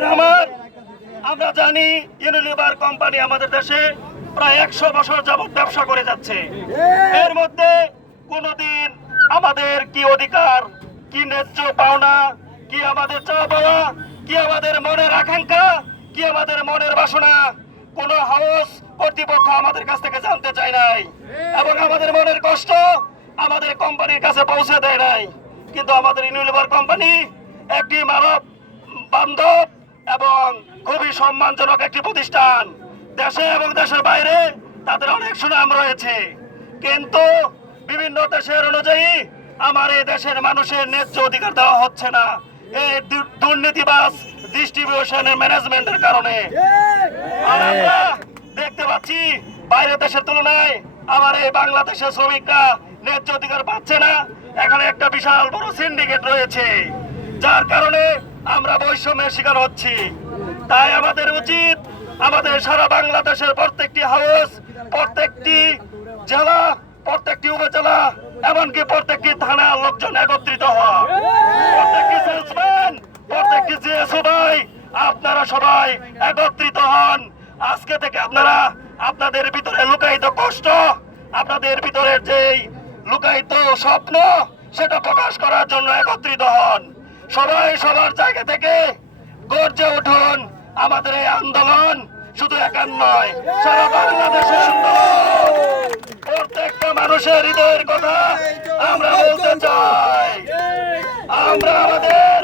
ভাইয়ের আমার। আমরা জানি ইউনিলিভার কোম্পানি আমাদের দেশে প্রায় একশো বছর যাবত ব্যবসা করে যাচ্ছে। এর মধ্যে কোনোদিন আমাদের কি অধিকার, কি ন্যায্য পাওনা, কি আমাদের চা পাওয়া, কি আমাদের মনের আকাঙ্ক্ষা, কি আমাদের মনের বাসনা, কোন হাউস কর্তৃপক্ষ আমাদের কাছ থেকে জানতে চায় নাই। এবং আমাদের মনের কষ্ট আমাদের কোম্পানির কাছে পৌঁছে দেয় নাই। কিন্তু আমাদের ইউনিলিভার কোম্পানি একটি মানব বান্ধব এবং খুবই সম্মানজনক একটি প্রতিষ্ঠান। দেশে এবং দেশের বাইরে তাদের অনেক সুনাম রয়েছে। কিন্তু বিভিন্ন দেশের অনুযায়ী আমার এই দেশের মানুষের ন্যায্য অধিকার দেওয়া হচ্ছে না। এই দু- দুর্নীতিবাজ ডিস্ট্রিবিউশনের ম্যানেজমেন্টের কারণে। আর আমরা দেখতে পাচ্ছি, বাইরের দেশের তুলনায় আমার এই বাংলাদেশের শ্রমিকরা ন্যায্য অধিকার পাচ্ছে না। এখানে একটা বিশাল বড় সিন্ডিকেট রয়েছে। যার কারণে আমরা বৈষম্যের শিকার হচ্ছি। তাই আমাদের উচিত আমাদের সারা বাংলাদেশের প্রত্যেকটি হাউস, প্রত্যেকটি জেলা, প্রত্যেকটি উপজেলা, এমনকি প্রত্যেকটি থানার লোকজন একত্রিত হওয়া। প্রত্যেকটি সেলসম্যান প্রত্যেকটি জিএসও ভাই আপনারা সবাই একত্রিত হন। আজকে থেকে আপনারা আপনাদের ভিতরে লুকায়িত কষ্ট, আপনাদের ভিতরে যেই লুকায়িত স্বপ্ন, সেটা প্রকাশ করার জন্য একত্রিত হন। সবাই সবার জায়গা থেকে গর্জে উঠুন আমাদের এই আন্দোলন, শুধু একার নয়, সারা বাংলাদেশের আন্দোলন। প্রত্যেকটা মানুষের হৃদয়ের কথা আমরা বলতে চাই। আমরা আমাদের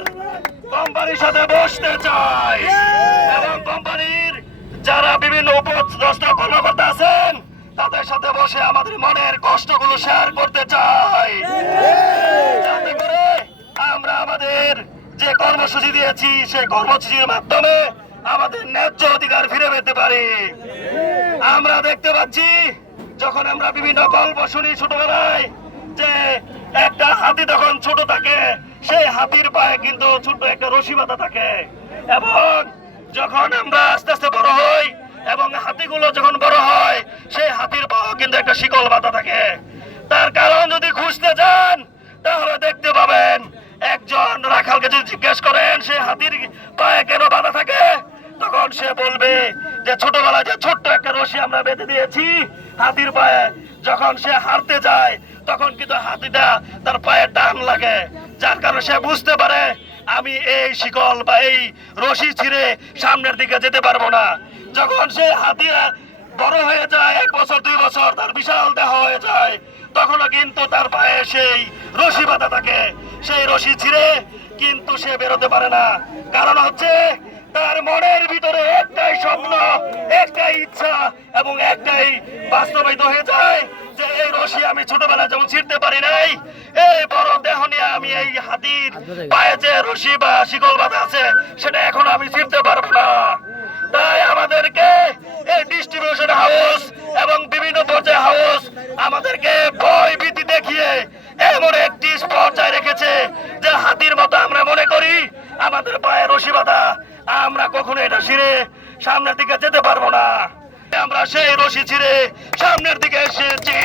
কোম্পানির সাথে বসতে চাই। এবং কোম্পানির যারা বিভিন্ন উপদস্থ কর্মকর্তা আছেন, তাদের সাথে বসে আমাদের মনের কষ্টগুলো শেয়ার করতে চাই যাতে করে আমরা আমাদের যে কর্মসূচি দিয়েছি সেই কর্মসূচির মাধ্যমে আমাদের ন্যায্য অধিকার ফিরে পেতে পারি। আমরা দেখতে পাচ্ছি, যখন আমরা বিভিন্ন গল্প শুনি ছোটবেলায়, যে একটা হাতি তখন ছোট থাকে, সেই হাতির পায়ে কিন্তু ছোট একটা রশি বাঁধা থাকে। এবং যখন আমরা আস্তে আস্তে বড় হই, এবং হাতিগুলো যখন বড় হয়, সেই হাতির পাও কিন্তু একটা শিকল বাঁধা থাকে। তার কারণ যদি খুঁজতে যান তাহলে দেখতে পাবেন, একজন রাখালকে যদি জিজ্ঞেস করেন, সে হাতির পায়ে কেন বাঁধা থাকে, তখন সে বলবে যে, ছোটবেলায় যে ছোট্ট একটা রশি আমরা বেঁধে দিয়েছি, হাতির পায়ে যখন সে হারতে যায়, তখন কিন্তু হাতিটা তার পায়ে টান লাগে। যার কারণে সে বুঝতে পারে, আমি এই শিকল বা এই রশি ছিঁড়ে সামনের দিকে যেতে পারব না। যখন সে হাতিয়া বড় হয়ে যায়, এক বছর, দুই বছর, তার বিশাল দেহ হয়ে যায়, তখনও কিন্তু তার পায়ে সেই রশি বাঁধা থাকে। সেই রশি ছিঁড়ে কিন্তু সে বেরোতে পারে না। কারণ হচ্ছে, তার মনের ভিতরে একটাই স্বপ্ন, একটাই ইচ্ছা এবং একটাই বাস্তবায়িত হয়ে যায় যে এই রশি আমি ছোটবেলায় যেমন ছিঁড়তে পারি নাই, এই বড় দেহ নিয়ে আমি এই হাতির পায়ে যে রশি বা শিকল বাঁধা আছে, সেটা এখন আমি ছিঁড়তে পারব না। তাই আমাদেরকে এই ডিস্ট্রিবিউশন হাউস এবং বিভিন্ন পর্যায়ে হাউস আমাদেরকে ভয় ভীতি দেখিয়ে এমন একটি পর্যায়ে রেখেছে যে হাতির মতো আমরা মনে করি আমাদের পায়ে রশি বাঁধা। আমরা কখনো এটা ছিঁড়ে সামনের দিকে যেতে পারব না। আমরা সেই রশি ছিঁড়ে সামনের দিকে এসেছি।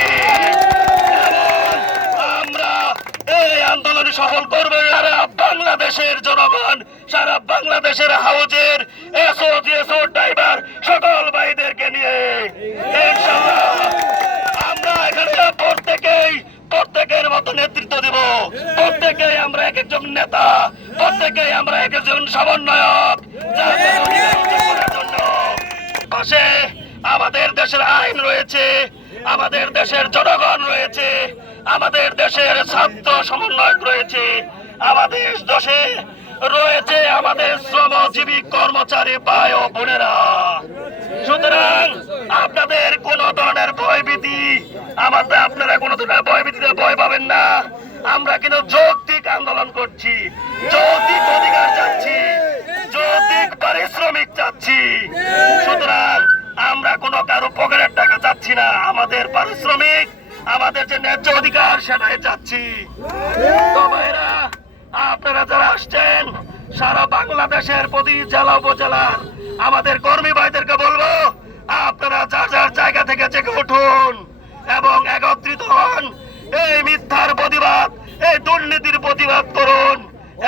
এই আন্দোলন সফল করবে সারা বাংলাদেশের জনগণ, সারা বাংলাদেশের হাউজের এসও জিএসও ড্রাইভার সকল ভাইদেরকে নিয়ে। প্রত্যেকের মতো নেতৃত্ব দেব। প্রত্যেকেই আমরা এক একজন নেতা। প্রত্যেকেই আমরা এক একজন সমন্বয়ক। পাশে আমাদের দেশের আইন রয়েছে। আমাদের দেশের জনগণ রয়েছে। আমাদের দেশের ছাত্র সমন্বয়ক রয়েছে। আমাদের দেশে রয়েছে আমাদের শ্রমজীবী কর্মচারী ভাই ও বোনেরা। সুতরাং আপনাদের কোন ধরনের ভয়ভীতি আমাদের আপনারা কোন ধরনের পাবেন না। আমরা কিন্তু যৌক্তিক আন্দোলন করছি, যৌক্তিক অধিকার চাচ্ছি, যৌক্তিক পারিশ্রমিক চাচ্ছি। সুতরাং আমরা কোনো কারও পকেটের টাকা চাচ্ছি না। আমাদের পারিশ্রমিক, আমাদের যে ন্যায্য অধিকার সেটাই চাচ্ছি। আপনারা যারা আসছেন, সারা বাংলাদেশের প্রতি জেলা উপজেলার আমাদের কর্মী ভাইদেরকে বলব, আপনারা যার যার জায়গা থেকে জেগে উঠুন এবং একত্রিত হন। এই মিথ্যার প্রতিবাদ এই দুর্নীতির প্রতিবাদ করুন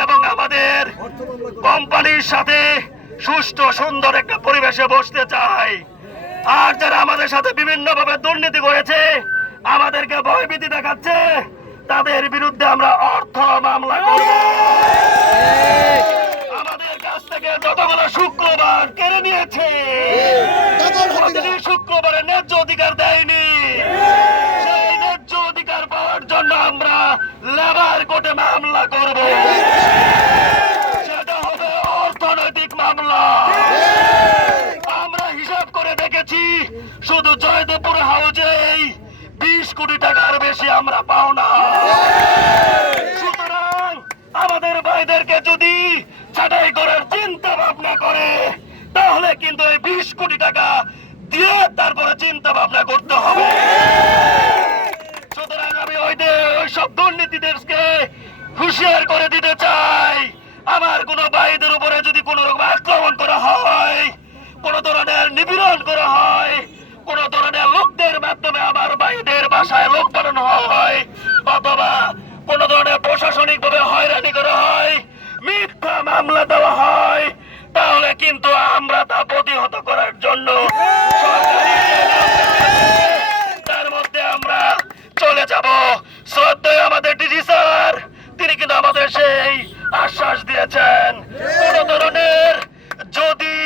এবং আমাদের কোম্পানির সাথে সুষ্ঠু সুন্দর একটা পরিবেশে বসতে চাই। আর যারা আমাদের সাথে বিভিন্ন ভাবে দুর্নীতি করেছে আমাদেরকে ভয়ভীতি দেখাচ্ছে তাদের বিরুদ্ধে আমরা অর্থ মামলা করব। আমাদের কাছ থেকে যতগুলো শুক্রবার কেড়ে নিয়েছে শুক্রবারে ন্যায্য অধিকার দেয়নি লেবার কোর্টে মামলা করব। সেটা হবে অর্থনৈতিক মামলা। আমরা হিসাব করে দেখেছি, শুধু জয়দেবপুর হাউজেই বিশ কোটি টাকার বেশি আমরা পাও না। সুতরাং আমাদের ভাইদেরকে যদি ছাঁটাই করার চিন্তা ভাবনা করে, তাহলে কিন্তু এই বিশ কোটি টাকা দিয়ে তারপরে চিন্তা ভাবনা করতে হবে সুতরাং আমি ওই ওই সব হুঁশিয়ার করে দিতে চাই। আমার কোন ভাইদের উপরে যদি কোন রকম আক্রমণ করা হয়, কোন ধরনের নিপীড়ন করা হয়, কোন ধরনের লোকদের মাধ্যমে আমার ভাইদের বাসায় লোক পালন হয়, অথবা কোন ধরনের প্রশাসনিক ভাবে হয়রানি করা হয়, মিথ্যা মামলা দেওয়া হয়, তাহলে কিন্তু আমরা তা প্রতিহত করার জন্য সরকারি তার মধ্যে আমরা চলে যাব শ্রদ্ধেয় আমাদের ডিজি স্যার তিনি কিন্তু আমাদের সেই আশ্বাস দিয়েছেন। কোন ধরনের যদি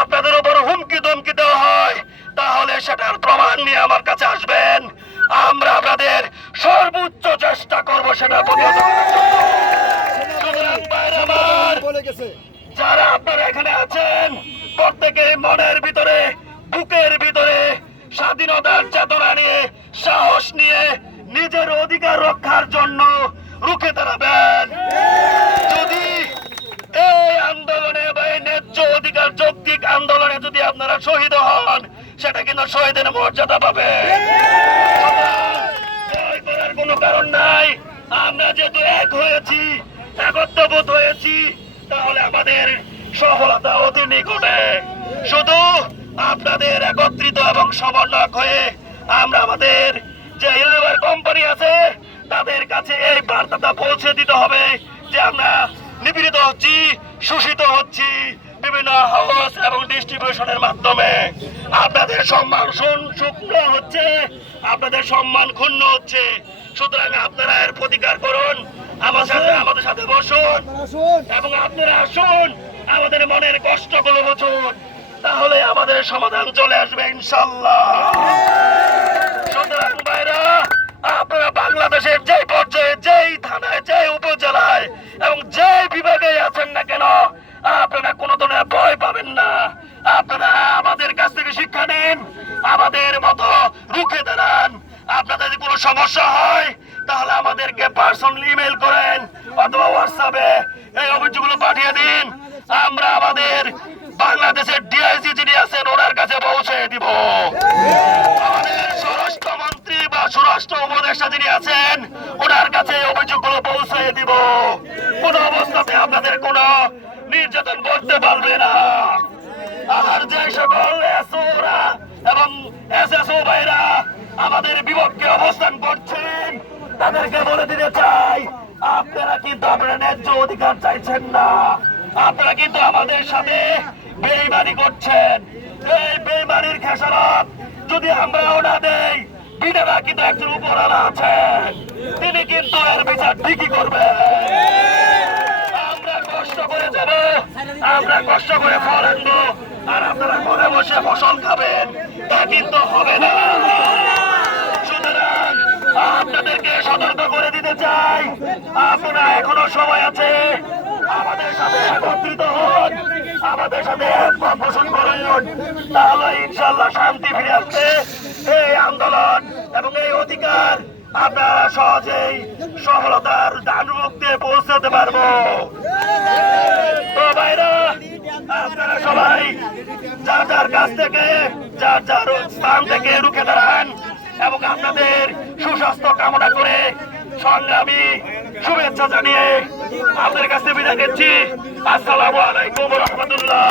আপনাদের উপর হুমকি ধমকি দেওয়া হয় তাহলে সেটার প্রমাণ নিয়ে আমার কাছে আসবেন। আমরা আপনাদের সর্বোচ্চ চেষ্টা করব সেটা প্রতিহত যারা আপনারা এখানে আছেন প্রত্যেকে মনের ভিতরে বুকের ভিতরে স্বাধীনতার চেতনা নিয়ে সাহস নিয়ে নিজের অধিকার রক্ষার জন্য রুখে দাঁড়াবেন। যদি এই আন্দোলনে বা এই ন্যায্য অধিকার যৌক্তিক আন্দোলনে যদি আপনারা শহীদ হন, সেটা কিন্তু শহীদের মর্যাদা পাবে। করার কোনো কারণ নাই। আমরা যেহেতু এক হয়েছি, একত্রবোধ হয়েছি, তাহলে আমাদের সফলতা অতি নিকটে। শুধু আপনাদের একত্রিত এবং সমন্বয়ক হয়ে আমরা বার্তাটা পৌঁছে দিতে হবে যে আমরা নিপীড়িত হচ্ছি শোষিত হচ্ছি বিভিন্ন হাউস এবং ডিস্ট্রিবিউশনের মাধ্যমে। আপনাদের সম্মান শুন- শুকনো হচ্ছে আপনাদের সম্মান ক্ষুণ্ণ হচ্ছে। সুতরাং আপনারা এর প্রতিকার করুন। আমার সাথে আমাদের সাথে বসুন। এবং আপনারা আসুন। আমাদের মনের কষ্টগুলো বুঝুন। তাহলে আমাদের সমাধান চলে আসবে ইনশাল্লাহ। বিভাগে আমাদের বিপক্ষে অবস্থান করছেন। তাদেরকে বলে দিতে চাই, আপনারা কিন্তু আপনারা ন্যায্য অধিকার চাইছেন না। আপনারা কিন্তু আমাদের সাথে বেইমানি করছেন। এই বেইমানির খেসারত যদি আমরাও না দেই, বিডারা কিন্তু একজন উপরালা আছেন। তিনি কিন্তু এর বিচার ঠিকই করবেন। আমরা কষ্ট করে যাব, আমরা কষ্ট করে ফল আনব আর আপনারা ঘরে বসে ফসল খাবেন। তা কিন্তু হবে না। আপনাদেরকে সতর্ক করে দিতে চাই। আপনারা এখনও সময় আছে। আমাদের সাথে একত্রিত হন। আমাদের সাথে একমত পোষণ করুন। তাহলে ইনশাল্লাহ শান্তি ফিরে আসবে। এই আন্দোলন এবং এই অধিকার আপনারা সহজেই সফলতার মুক্তে পৌঁছাতে পারব। আপনারা সবাই যার যার কাছ থেকে, যার যার স্থান থেকে রুখে দাঁড়ান এবং আপনাদের সুস্বাস্থ্য কামনা করে সংগ্রামী শুভেচ্ছা জানিয়ে আপনাদের কাছে বিদায় নিচ্ছি। আসসালামু আলাইকুম রহমতুল্লাহ।